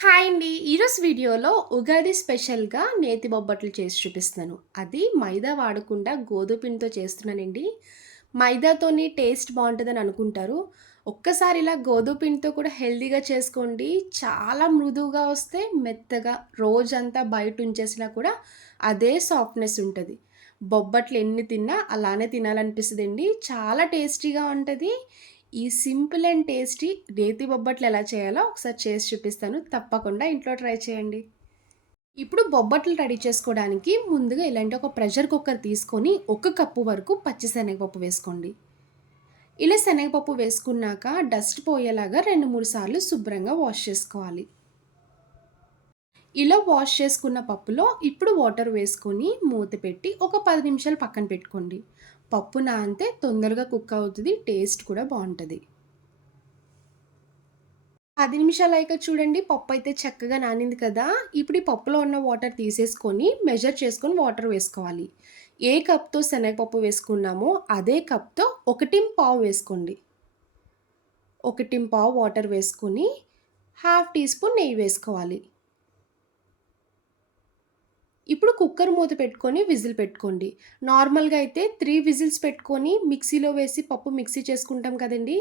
Hi అండి. ఈరోజు వీడియోలో ఉగాది స్పెషల్‌గా నేతి బొబ్బట్లు చేసి చూపిస్తున్నాను. అది మైదా వాడకుండా గోధుమ పిండితో చేస్తున్నానండి. మైదాతోని టేస్ట్ బావుంటదని అనుకుంటారు. ఒక్కసారి ఇలా గోధుమ పిండితో కూడా హెల్తీగా చేసుకోండి. చాలా మృదువుగా వస్తే మెత్తగా రోజంతా బయట ఉంచేసినా కూడా అదే సాఫ్ట్‌నెస్ ఉంటది. బొబ్బట్లు ఎన్ని తిన్నా అలానే తినాలనిపిస్తదండి. చాలా టేస్టీగా ఉంటది. ఈ సింపుల్ అండ్ టేస్టీ నేతి బొబ్బట్లు ఎలా చేయాలో ఒకసారి చేసి చూపిస్తాను. తప్పకుండా ఇంట్లో ట్రై చేయండి. ఇప్పుడు బొబ్బట్లు రెడీ చేసుకోవడానికి ముందుగా ఇలాంటి ఒక ప్రెషర్ కుక్కర్ తీసుకొని ఒక కప్పు వరకు పచ్చి శనగపప్పు వేసుకోండి. ఇలా శనగపప్పు వేసుకున్నాక డస్ట్ పోయేలాగా 2, 3 సార్లు శుభ్రంగా వాష్ చేసుకోవాలి. ఇలా వాష్ చేసుకున్న పప్పులో ఇప్పుడు వాటర్ వేసుకొని మూత పెట్టి ఒక 10 నిమిషాలు పక్కన పెట్టుకోండి. పప్పు నానితే తొందరగా కుక్ అవుతుంది. టేస్ట్ కూడా బావుంటది. 10 నిమిషాలయ్యాక చూడండి పప్పయితే చక్కగా నానింది కదా! ఇప్పుడు ఈ పప్పులో ఉన్న వాటర్ తీసేసుకొని మెజర్ చేసుకొని వాటర్ వేసుకోవాలి. ఏ కప్‌తో శనగపప్పు వేసుకున్నామో అదే కప్‌తో 1/4 వేసుకోండి. 1/4 వాటర్ వేసుకొని హాఫ్ టీ స్పూన్ నెయ్యి వేసుకోవాలి. ఇప్పుడు కుక్కర్ మూత పెట్టుకొని విజిల్ పెట్టుకోండి. నార్మల్‌గా అయితే 3 విజిల్స్ పెట్టుకొని మిక్సీలో వేసి పప్పు మిక్సీ చేసుకుంటాం కదండీ!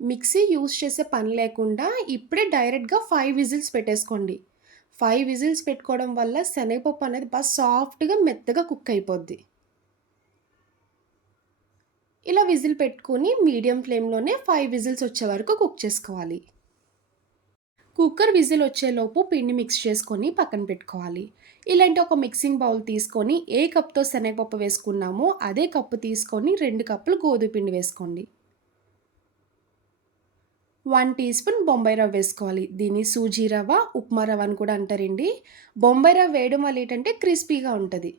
మిక్సీ యూజ్ చేసే పని లేకుండా ఇప్పుడే డైరెక్ట్‌గా 5 విజిల్స్ పెట్టేసుకోండి. 5 విజిల్స్ పెట్టుకోవడం వల్ల శనగపప్పు అనేది సాఫ్ట్‌గా మెత్తగా కుక్ అయిపోద్ది. ఇలా విజిల్ పెట్టుకొని మీడియం ఫ్లేమ్‌లోనే 5 విజిల్స్ వచ్చే వరకు కుక్ చేసుకోవాలి. కుక్కర్ విజిల్ వచ్చేలోపు పిండి మిక్స్ చేసుకొని పక్కన పెట్టుకోవాలి. ఇలాంటి ఒక మిక్సింగ్ బౌల్ తీసుకొని ఏ కప్‌తో శనగపప్పు వేసుకున్నామో అదే కప్పు తీసుకొని 2 కప్పులు గోధుమ పిండి వేసుకోండి. 1 టీ స్పూన్ బొంబాయి రవ్వ వేసుకోవాలి. దీన్ని సూజీ రవ్వ, ఉప్మా రవ్వ అని కూడా అంటారండి. బొంబాయి రవ్వ వేయడం వల్ల ఏంటంటే క్రిస్పీగా ఉంటది.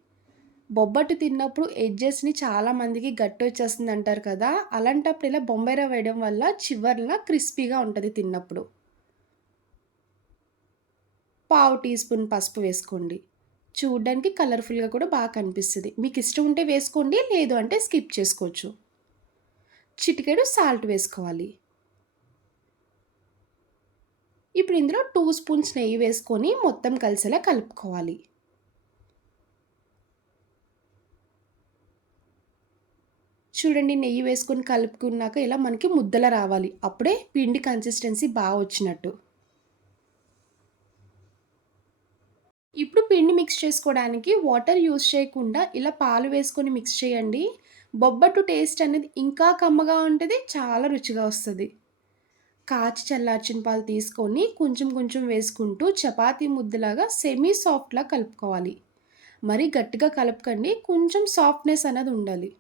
బొబ్బట్టు తిన్నప్పుడు ఎడ్జెస్‌ని చాలామందికి గట్టొచ్చేస్తుంది అంటారు కదా! అలాంటప్పుడు ఇలా బొంబాయి రవ్వ వేయడం వల్ల చివర్న క్రిస్పీగా ఉంటది తిన్నప్పుడు. పావు టీ స్పూన్ పసుపు వేసుకోండి. చూడ్డానికి కలర్‌ఫుల్‌గా కూడా కనిపిస్తది. మీకిష్టం ఉంటే వేసుకోండి. లేదు అంటే స్కిప్ చేసుకోవచ్చు. చిటికెడు సాల్ట్ వేసుకోవాలి. ఇప్పుడు ఇందులో 2 స్పూన్స్ నెయ్యి వేసుకొని మొత్తం కలిసేలా కలుపుకోవాలి. చూడండి నెయ్యి వేసుకొని కలుపుకున్నాక ఇలా మనకి ముద్దలా రావాలి. అప్పుడే పిండి కన్సిస్టెన్సీ వచ్చినట్టు. ఇప్పుడు పిండి మిక్స్ చేసుకోవడానికి వాటర్ యూజ్ చేయకుండా ఇలా పాలు వేసుకొని మిక్స్ చేయండి. బొబ్బట్టు టేస్ట్ అనేది ఇంకా కమ్మగా ఉంటది. చాలా రుచిగా వస్తది. కాచి చల్లార్చిన పాలు తీసుకొని కొంచెం కొంచెం వేసుకుంటూ చపాతీ ముద్దలాగా సెమీ సాఫ్ట్‌లా కలుపుకోవాలి. మరీ గట్టిగా కలపకండి. కొంచెం సాఫ్ట్‌నెస్ అనేది ఉండాలి.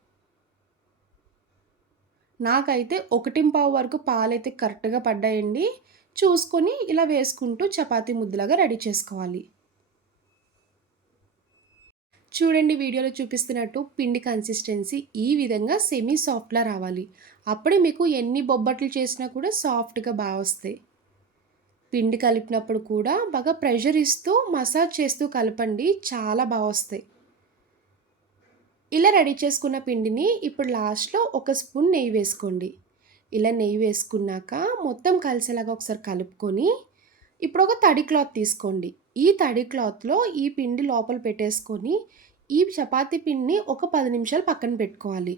నాకైతే 1/4 వరకు పాలైతే కరెక్ట్‌గా పడ్డాయండి. చూసుకొని ఇలా వేసుకుంటూ చపాతీ ముద్దలాగా రెడీ చేసుకోవాలి. చూడండి వీడియోలో చూపిస్తున్నట్టు పిండి కన్సిస్టెన్సీ ఈ విధంగా సెమీ సాఫ్ట్‌లా రావాలి. అప్పుడే మీకు ఎన్ని బొబ్బట్లు చేసినా కూడా సాఫ్ట్‌గా వస్తాయి. పిండి కలిపినప్పుడు కూడా బాగా ప్రెషర్ ఇస్తూ మసాజ్ చేస్తూ కలపండి. చాలా వస్తాయి. ఇలా రెడీ చేసుకున్న పిండిని ఇప్పుడు లాస్ట్‌లో ఒక స్పూన్ నెయ్యి వేసుకోండి. ఇలా నెయ్యి వేసుకున్నాక మొత్తం కలిసేలాగా ఒకసారి కలుపుకొని ఇప్పుడు ఒక తడి క్లాత్ తీసుకోండి. ఈ తడి క్లాత్‌లో ఈ పిండి లోపల పెట్టేసుకొని ఈ చపాతీ పిండిని ఒక 10 నిమిషాలు పక్కన పెట్టుకోవాలి.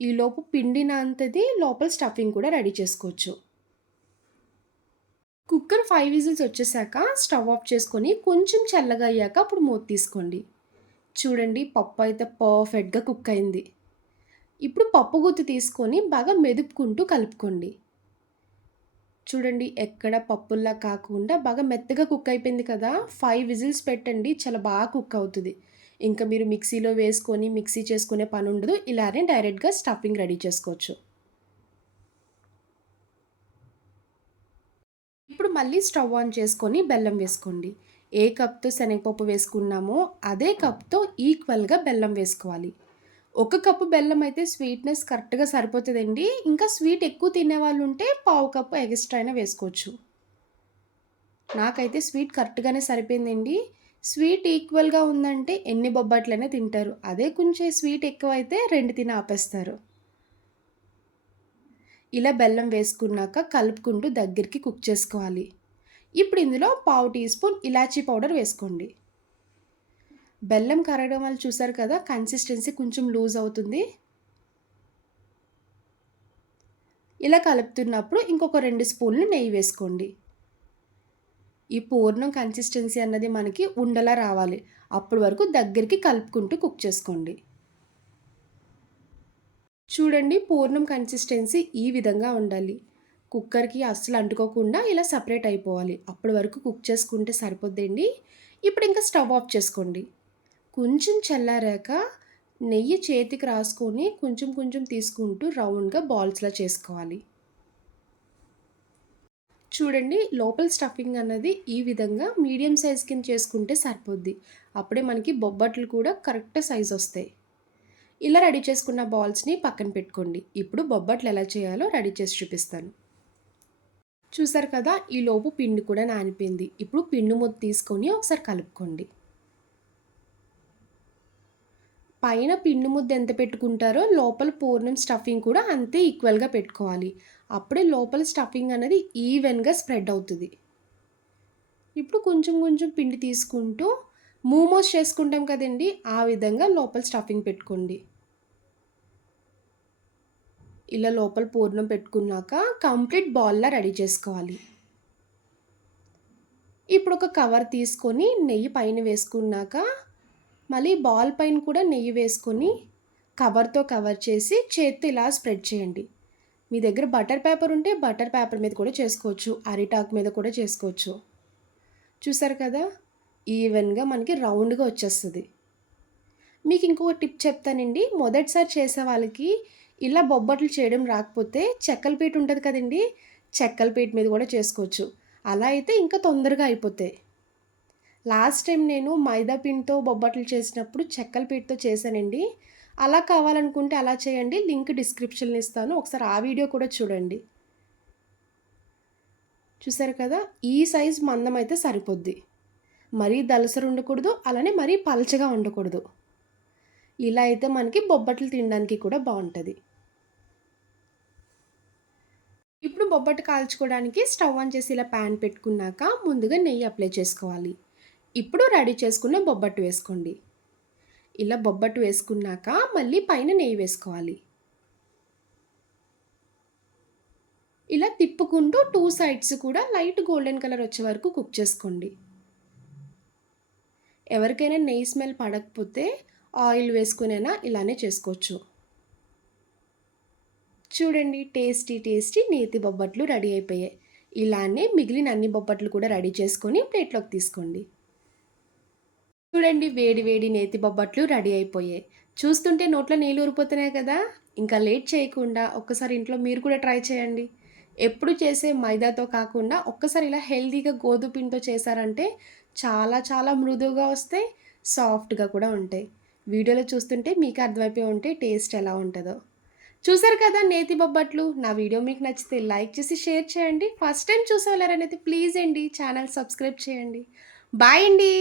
ఈలోపు పిండి నానుతది. లోపల స్టఫింగ్ కూడా రెడీ చేసుకోవచ్చు. కుక్కర్ 5 విజిల్స్ వచ్చేసాక స్టవ్ ఆఫ్ చేసుకొని కొంచెం చల్లగా అయ్యాక అప్పుడు మూత తీసుకోండి. చూడండి పప్పు అయితే పర్ఫెక్ట్‌గా కుక్ అయింది. ఇప్పుడు పప్పు గుత్తి తీసుకొని బాగా మెదుపుకుంటూ కలుపుకోండి. చూడండి ఎక్కడ పప్పుల్లా కాకుండా బాగా మెత్తగా కుక్ అయిపోయింది కదా! 5 విజిల్స్ పెట్టండి. చాలా కుక్ అవుతది. ఇంకా మీరు మిక్సీలో వేసుకొని మిక్సీ చేసుకునే పనుండదు. ఇలానే డైరెక్ట్‌గా స్టఫింగ్ రెడీ చేసుకోవచ్చు. ఇప్పుడు మళ్ళీ స్టవ్ ఆన్ చేసుకొని బెల్లం వేసుకోండి. ఏ కప్‌తో శనగపప్పు వేసుకున్నామో అదే కప్‌తో ఈక్వల్‌గా బెల్లం వేసుకోవాలి. ఒక కప్పు బెల్లం అయితే స్వీట్‌నెస్ కరెక్ట్‌గా సరిపోతదండి. ఇంకా స్వీట్ ఎక్కువ తినేవాళ్ళుంటే పావు కప్పు ఎక్స్‌ట్రా అయినా వేసుకోవచ్చు. నాకైతే స్వీట్ కరెక్ట్‌గానే సరిపోయిందండి. స్వీట్ ఈక్వల్‌గా ఉందంటే ఎన్ని బొబ్బట్లైనా తింటారు. అదే కొంచెం స్వీట్ ఎక్కువైతే 2 తిని ఆపేస్తారు. ఇలా బెల్లం వేసుకున్నాక కలుపుకుంటూ దగ్గరికి కుక్ చేసుకోవాలి. ఇప్పుడు ఇందులో పావు టీ స్పూన్ ఇలాచీ పౌడర్ వేసుకోండి. బెల్లం కరగడం వల్ల చూసారు కదా కన్సిస్టెన్సీ కొంచెం లూజ్ అవుతుంది. ఇలా కలుపుతున్నప్పుడు ఇంకొక 2 స్పూన్లు నెయ్యి వేసుకోండి. ఈ పూర్ణం కన్సిస్టెన్సీ అన్నది మనకి ఉండలా రావాలి. అప్పటి వరకు దగ్గరికి కలుపుకుంటూ కుక్ చేసుకోండి. చూడండి పూర్ణం కన్సిస్టెన్సీ ఈ విధంగా ఉండాలి. కుక్కర్‌కి అస్సలు అంటుకోకుండా ఇలా సెపరేట్ అయిపోవాలి. అప్పటి వరకు కుక్ చేసుకుంటే సరిపోద్దండి. ఇప్పుడు ఇంకా స్టవ్ ఆఫ్ చేసుకోండి. కొంచెం చల్లారాక నెయ్యి చేతికి రాసుకొని కొంచెం కొంచెం తీసుకుంటూ రౌండ్‌గా బాల్స్‌లా చేసుకోవాలి. చూడండి లోపల స్టఫింగ్ అన్నది ఈ విధంగా మీడియం సైజ్ కింద చేసుకుంటే సరిపోద్ది. అప్పుడే మనకి బొబ్బట్లు కూడా కరెక్ట్ సైజ్ వస్తాయి. ఇలా రెడీ చేసుకున్న బాల్స్‌ని పక్కన పెట్టుకోండి. ఇప్పుడు బొబ్బట్లు ఎలా చేయాలో రెడీ చేసి చూపిస్తాను. చూసారు కదా! ఈలోపు పిండి కూడా నానిపోయింది. ఇప్పుడు పిండి ముద్ద తీసుకొని ఒకసారి కలుపుకోండి. పైన పిండి ముద్ద ఎంత పెట్టుకుంటారో లోపల పూర్ణం స్టఫింగ్ కూడా అంతే ఈక్వల్‌గా పెట్టుకోవాలి. అప్పుడే లోపల స్టఫింగ్ అనేది ఈవెన్‌గా స్ప్రెడ్ అవుతది. ఇప్పుడు కొంచెం కొంచెం పిండి తీసుకుంటూ మోమోస్ చేసుకుంటాం కదండీ! ఆ విధంగా లోపల స్టఫింగ్ పెట్టుకోండి. ఇలా లోపల పూర్ణం పెట్టుకున్నాక కంప్లీట్ బాల్‌లా రెడీ చేసుకోవాలి. ఇప్పుడు ఒక కవర్ తీసుకొని నెయ్యి పైన వేసుకున్నాక మళ్ళీ బాల్ పైన కూడా నెయ్యి వేసుకొని కవర్‌తో కవర్ చేసి చేత్తో ఇలా స్ప్రెడ్ చేయండి. మీ దగ్గర బటర్ పేపర్ ఉంటే బటర్ పేపర్ మీద కూడా చేసుకోవచ్చు. అరిటాకు మీద కూడా చేసుకోవచ్చు. చూసారు కదా! ఈవెన్‌గా మనకి రౌండ్‌గా వచ్చేస్తది. మీకు ఇంకొక టిప్ చెప్తానండి. మొదటిసారి చేసే వాళ్ళకి ఇలా బొబ్బట్లు చేయడం రాకపోతే చెక్కల పీట ఉంటది కదండీ! చెక్కల పీట మీద కూడా చేసుకోవచ్చు. అలా అయితే ఇంకా తొందరగా అయిపోతాయి. లాస్ట్ టైం నేను మైదా పిండితో బొబ్బట్లు చేసినప్పుడు చెక్కల పీటతో చేశానండి. అలా కావాలనుకుంటే అలా చేయండి. లింక్ డిస్క్రిప్షన్‌లో ఇస్తాను. ఒకసారి ఆ వీడియో కూడా చూడండి. చూసారు కదా! ఈ సైజ్ మందం అయితే సరిపోద్ది. మరీ దళసరి ఉండకూడదు. అలానే మరీ పలచగా ఉండకూడదు. ఇలా అయితే మనకి బొబ్బట్లు తినడానికి కూడా బావుంటది. ఇప్పుడు బొబ్బట్టు కాల్చుకోవడానికి స్టవ్ ఆన్ చేసి ఇలా ప్యాన్ పెట్టుకున్నాక ముందుగా నెయ్యి అప్లై చేసుకోవాలి. ఇప్పుడు రెడీ చేసుకున్న బొబ్బట్టు వేసుకోండి. ఇలా బొబ్బట్టు వేసుకున్నాక మళ్ళీ పైన నెయ్యి వేసుకోవాలి. ఇలా తిప్పుకుంటూ 2 సైడ్స్ కూడా లైట్ గోల్డెన్ కలర్ వచ్చే వరకు కుక్ చేసుకోండి. ఎవరికైనా నెయ్యి స్మెల్ పడకపోతే ఆయిల్ వేసుకొనైనా ఇలానే చేసుకోవచ్చు. చూడండి టేస్టీ టేస్టీ నేతి బొబ్బట్లు రెడీ అయిపోయాయి. ఇలానే మిగిలిన అన్ని బొబ్బట్లు కూడా రెడీ చేసుకొని ప్లేట్లోకి తీసుకోండి. చూడండి వేడి వేడి నేతి బొబ్బట్లు రెడీ అయిపోయాయి. చూస్తుంటే నోట్లో నీళ్ళు ఊరిపోతున్నాయి కదా! ఇంకా లేట్ చేయకుండా ఒక్కసారి ఇంట్లో మీరు కూడా ట్రై చేయండి. ఎప్పుడు చేసే మైదాతో కాకుండా ఒక్కసారి ఇలా హెల్తీగా గోధుమ పిండితో చేశారంటే చాలా చాలా మృదువుగా వస్తాయి. సాఫ్ట్‌గా కూడా ఉంటాయి. వీడియోలో చూస్తుంటే మీకు అర్థమైపోయి ఉంటే టేస్ట్ ఎలా ఉంటదో. చూసారు కదా నేతి బొబ్బట్లు. నా వీడియో మీకు నచ్చితే లైక్ చేసి షేర్ చేయండి. ఫస్ట్ టైమ్ చూసేవాళ్ళెవరైనా అయితే ప్లీజ్ అండి ఛానల్ సబ్స్క్రైబ్ చేయండి. బాయ్ అండి.